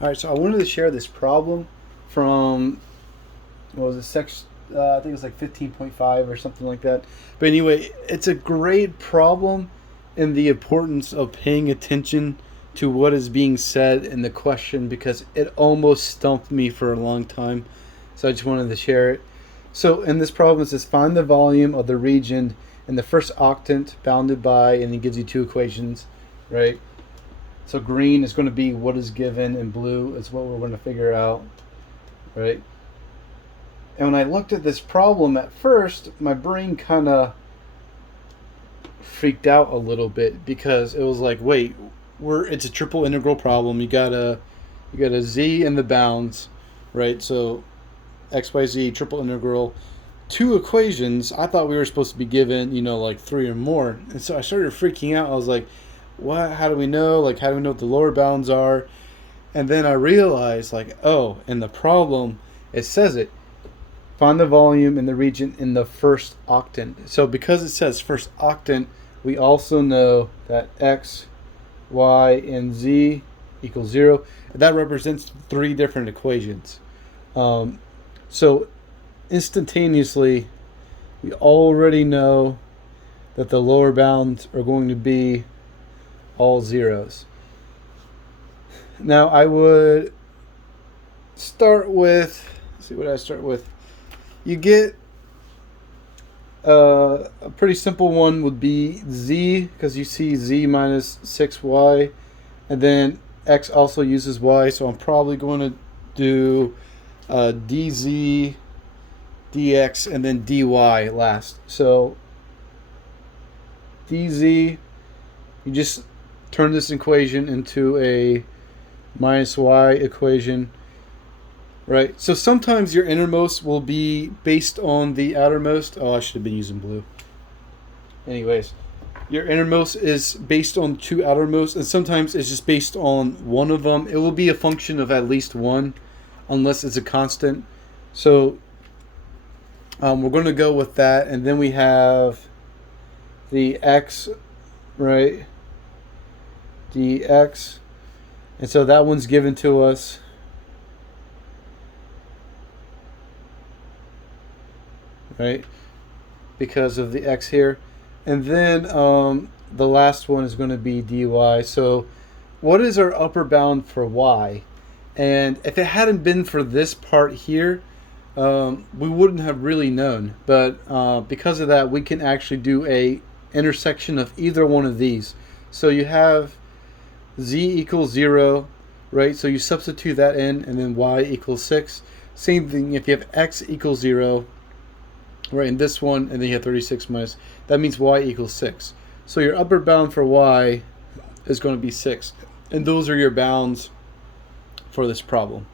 All right, so I wanted to share this problem from what was it, section? I think it was like 15.5 or something like that. But anyway, it's a great problem in the importance of paying attention to what is being said in the question because it almost stumped me for a long time. So I just wanted to share it. So in this problem, it says find the volume of the region in the first octant bounded by, and it gives you two equations, right? So green is going to be what is given, and blue is what we're going to figure out, right? And when I looked at this problem at first, my brain kind of freaked out a little bit because it was like, wait, it's a triple integral problem. You got a z in the bounds, right? So x y z triple integral, two equations. I thought we were supposed to be given, like three or more, and so I started freaking out. I was like, what? How do we know? Like, how do we know what the lower bounds are? And then I realized, like, oh, in the problem, it says it. Find the volume in the region in the first octant. So because it says first octant, we also know that x, y, and z equals 0. That represents three different equations. So instantaneously, we already know that the lower bounds are going to be all zeros. Now I would start with, let's see what I start with. You get a pretty simple one would be z, because you see z minus 6y, and then x also uses y, so I'm probably going to do dz, dx, and then dy last. So dz, you just turn this equation into a minus y equation, right? So sometimes your innermost will be based on the outermost. Oh, I should have been using blue. Anyways, your innermost is based on two outermost, and sometimes it's just based on one of them. It will be a function of at least one, unless it's a constant. So we're going to go with that, and then we have the x, right? dx, and so that one's given to us. Right, because of the x here, and then the last one is going to be dy. So what is our upper bound for y? And if it hadn't been for this part here, we wouldn't have really known, but because of that, we can actually do a intersection of either one of these. So you have z equals 0, right? So you substitute that in, and then y equals 6. Same thing if you have x equals 0, right, in this one, and then you have 36 minus, that means y equals 6. So your upper bound for y is going to be 6. And those are your bounds for this problem.